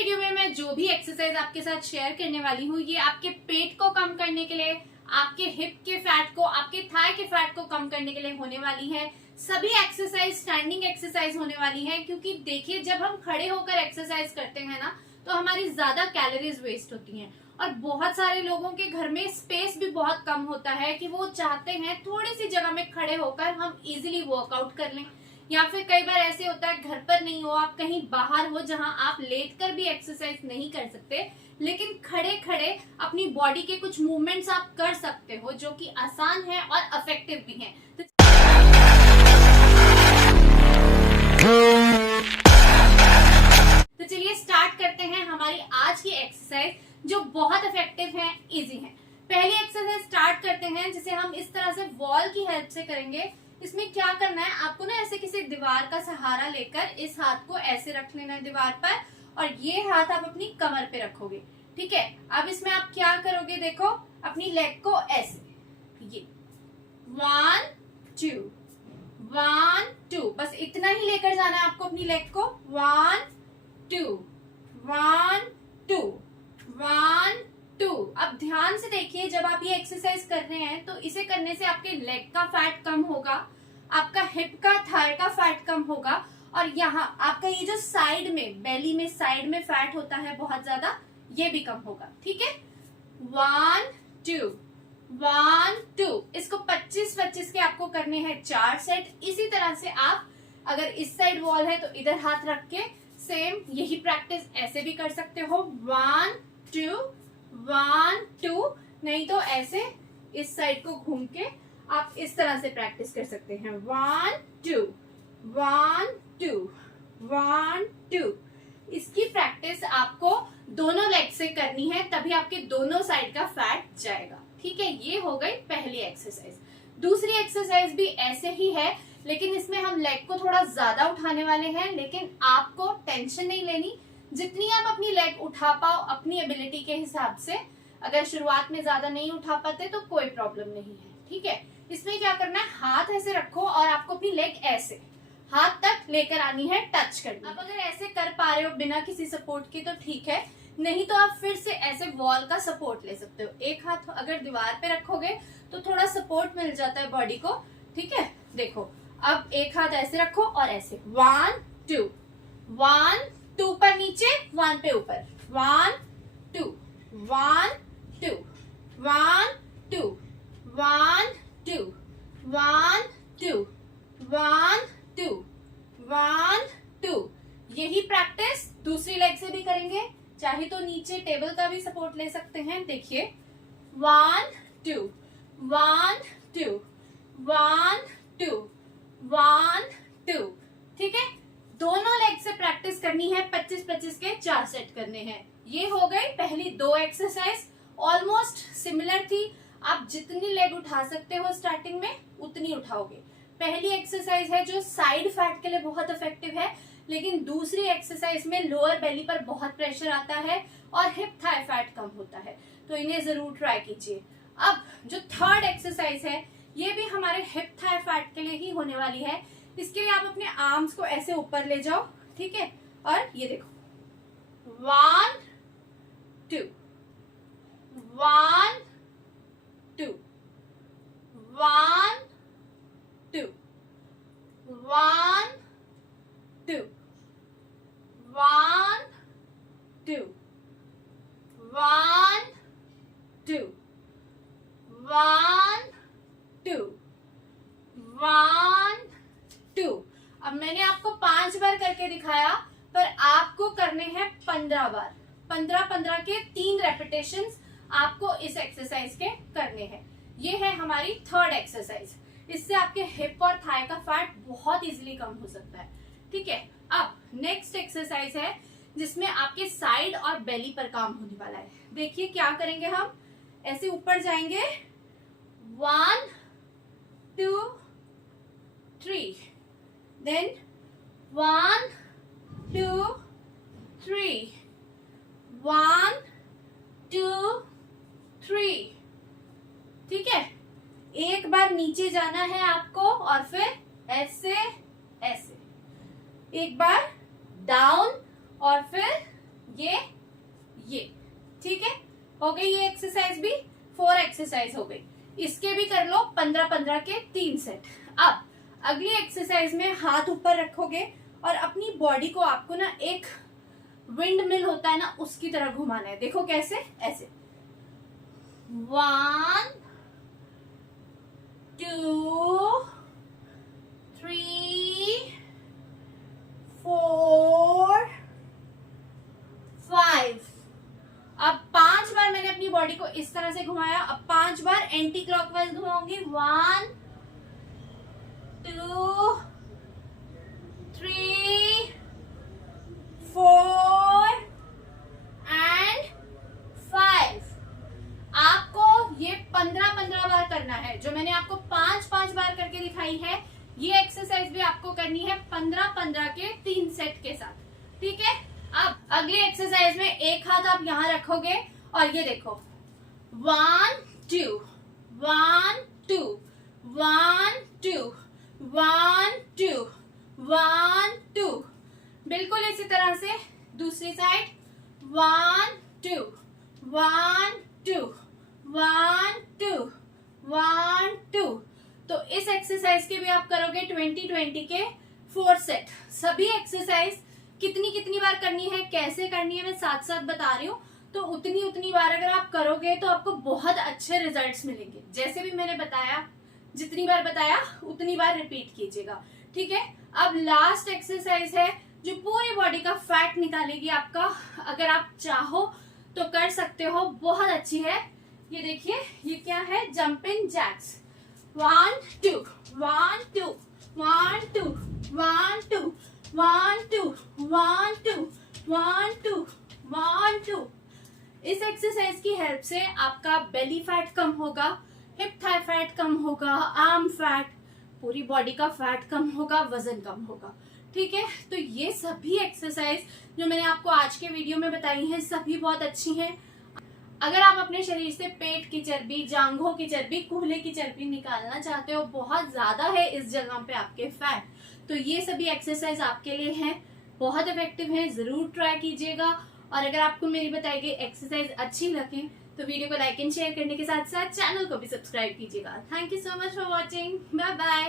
Video में मैं जो भी एक्सरसाइज आपके साथ शेयर करने वाली हूँ ये आपके पेट को कम करने के लिए, आपके हिप के फैट को, आपके थाई के फैट को कम करने के लिए होने वाली है। सभी एक्सरसाइज स्टैंडिंग एक्सरसाइज होने वाली है, क्योंकि देखिए जब हम खड़े होकर एक्सरसाइज करते हैं ना तो हमारी ज्यादा कैलोरीज वेस्ट होती हैं और बहुत सारे लोगों के घर में स्पेस भी बहुत कम होता है कि वो चाहते हैं थोड़ी सी जगह में खड़े होकर हम इजीली वर्कआउट कर लें, या फिर कई बार ऐसे होता है घर पर नहीं हो, आप कहीं बाहर हो जहां आप लेटकर भी एक्सरसाइज नहीं कर सकते, लेकिन खड़े खड़े अपनी बॉडी के कुछ मूवमेंट्स आप कर सकते हो जो कि आसान है और इफेक्टिव भी है। तो चलिए स्टार्ट करते हैं हमारी आज की एक्सरसाइज जो बहुत इफेक्टिव है, इजी है। पहली एक्सरसाइज स्टार्ट करते हैं जिसे हम इस तरह से वॉल की हेल्प से करेंगे। इसमें क्या करना है, आपको ना ऐसे किसी दीवार का सहारा लेकर इस हाथ को ऐसे रख लेना है दीवार पर और ये हाथ आप अपनी कमर पे रखोगे। ठीक है, अब इसमें आप क्या करोगे, देखो अपनी लेग को ऐसे, ये 1 2 1 2, बस इतना ही लेकर जाना है आपको अपनी लेग को। 1 2 1 2 1 2। अब ध्यान से देखिए, जब आप ये एक्सरसाइज कर रहे हैं तो इसे करने से आपके लेग का फैट कम होगा, आपका हिप का, थाई का फैट कम होगा और यहाँ आपका ये जो साइड में, बेली में साइड में फैट होता है बहुत ज्यादा, ये भी कम होगा। ठीक है, 1 2 1 2। इसको 25-25 के आपको करने हैं 4 सेट। इसी तरह से आप अगर इस साइड वॉल है तो इधर हाथ रख के सेम यही प्रैक्टिस ऐसे भी कर सकते हो। 1 2 1 2, नहीं तो ऐसे इस साइड को घूम के आप इस तरह से प्रैक्टिस कर सकते हैं। 1 2 1 2 1 2। इसकी प्रैक्टिस आपको दोनों लेग से करनी है, तभी आपके दोनों साइड का फैट जाएगा। ठीक है, ये हो गई पहली एक्सरसाइज। दूसरी एक्सरसाइज भी ऐसे ही है, लेकिन इसमें हम लेग को थोड़ा ज्यादा उठाने वाले हैं, लेकिन आपको टेंशन नहीं लेनी। जितनी आप अपनी लेग उठा पाओ अपनी एबिलिटी के हिसाब से, अगर शुरुआत में ज्यादा नहीं उठा पाते तो कोई प्रॉब्लम नहीं है। ठीक है, इसमें क्या करना है, हाथ ऐसे रखो और आपको अपनी लेग ऐसे हाथ तक लेकर आनी है, टच करनी। अब अगर ऐसे कर पा रहे हो बिना किसी सपोर्ट के तो ठीक है, नहीं तो आप फिर से ऐसे वॉल का सपोर्ट ले सकते हो। एक हाथ अगर दीवार पे रखोगे तो थोड़ा सपोर्ट मिल जाता है बॉडी को। ठीक है, देखो अब एक हाथ ऐसे रखो और ऐसे 1 2 1 2 पर नीचे, 1 पे ऊपर, 1 2 1 2 1 2 1 2 1 2 1 2 1 2। यही प्रैक्टिस दूसरी लेग से भी करेंगे, चाहे तो नीचे टेबल का भी सपोर्ट ले सकते हैं। देखिए 1 2 1 2 1 2 1 2। ठीक है, दोनों लेग से प्रैक्टिस करनी है, 25-25 के 4 सेट करने हैं। ये हो गई पहली दो एक्सरसाइज, ऑलमोस्ट सिमिलर थी। आप जितनी लेग उठा सकते हो स्टार्टिंग में उतनी उठाओगे। पहली एक्सरसाइज है जो साइड फैट के लिए बहुत इफेक्टिव है, लेकिन दूसरी एक्सरसाइज में लोअर बेली पर बहुत प्रेशर आता है और हिप थाई फैट कम होता है, तो इन्हें जरूर ट्राई कीजिए। अब जो थर्ड एक्सरसाइज है ये भी हमारे हिप थाई फैट के लिए ही होने वाली है। इसके लिए आप अपने आर्म्स को ऐसे ऊपर ले जाओ। ठीक है, और ये देखो 1 2 1 2 1 2 1 2 1 2 1 2 1 2 1 2। अब मैंने आपको 5 बार करके दिखाया, पर आपको करने हैं 15 बार। 15-15 के 3 रेपिटेशंस आपको इस एक्सरसाइज के करने हैं। ये है हमारी थर्ड एक्सरसाइज। इससे आपके हिप और थाई का फैट बहुत इजीली कम हो सकता है। ठीक है, अब नेक्स्ट एक्सरसाइज है जिसमें आपके साइड और बेली पर काम होने वाला है। देखिए क्या करेंगे, हम ऐसे ऊपर जाएंगे 1 2 3, then 1 2 3 1 2 3। ठीक है, एक बार नीचे जाना है आपको और फिर ऐसे ऐसे, एक बार डाउन और फिर ये ठीक है, हो गई ये एक्सरसाइज भी, 4 एक्सरसाइज हो गई। इसके भी कर लो 15-15 के 3 सेट। अब अगली एक्सरसाइज में हाथ ऊपर रखोगे और अपनी बॉडी को आपको ना एक विंड मिल होता है ना, उसकी तरह घुमाना है। देखो कैसे, ऐसे 1 2 3 4 5। अब 5 बार मैंने अपनी बॉडी को इस तरह से घुमाया। अब 5 बार एंटी क्लॉकवाइज घुमाऊंगी। 1 2 3 4 एंड 5। आपको ये 15-15 बार करना है। जो मैंने आपको 5-5 बार करके दिखाई है, ये एक्सरसाइज भी आपको करनी है 15-15 के 3 सेट के साथ, ठीक है। अब अगली एक्सरसाइज में एक हाथ आप यहां रखोगे और ये देखो 1 2 1 2 1 2 1 2 1 2। बिल्कुल इसी तरह से दूसरी साइड 1 2 1 2 1 2 1 2। तो इस एक्सरसाइज के भी आप करोगे 20-20 के 4 सेट। सभी एक्सरसाइज कितनी बार करनी है, कैसे करनी है, मैं साथ साथ बता रही हूँ। तो उतनी बार अगर आप करोगे तो आपको बहुत अच्छे रिजल्ट्स मिलेंगे। जैसे भी मैंने बताया, जितनी बार बताया उतनी बार रिपीट कीजिएगा, ठीक है। अब लास्ट एक्सरसाइज है जो पूरी बॉडी का फैट निकालेगी आपका। अगर आप चाहो तो कर सकते हो, बहुत अच्छी है। ये देखिए, ये क्या है, जंपिंग जैक्स। 1 2 1 2 1 2 1 2 1 2 1 2 1 2 1 2। इस एक्सरसाइज की हेल्प से आपका बेली फैट कम होगा, हिप थाई फैट कम होगा, आर्म फैट, पूरी बॉडी का फैट कम होगा, वजन कम होगा, ठीक है। तो ये सभी एक्सरसाइज जो मैंने आपको आज के वीडियो में बताई हैं, सभी बहुत अच्छी हैं। अगर आप अपने शरीर से पेट की चर्बी, जांघों की चर्बी, कूल्हे की चर्बी निकालना चाहते हो, बहुत ज्यादा है इस जगह पे आपके फैट, तो ये सभी एक्सरसाइज आपके लिए हैं, बहुत इफेक्टिव हैं, जरूर ट्राई कीजिएगा। और अगर आपको मेरी बताई गई एक्सरसाइज अच्छी लगे तो वीडियो को लाइक एंड शेयर करने के साथ साथ चैनल को भी सब्सक्राइब कीजिएगा। Thank you so much for watching, bye bye.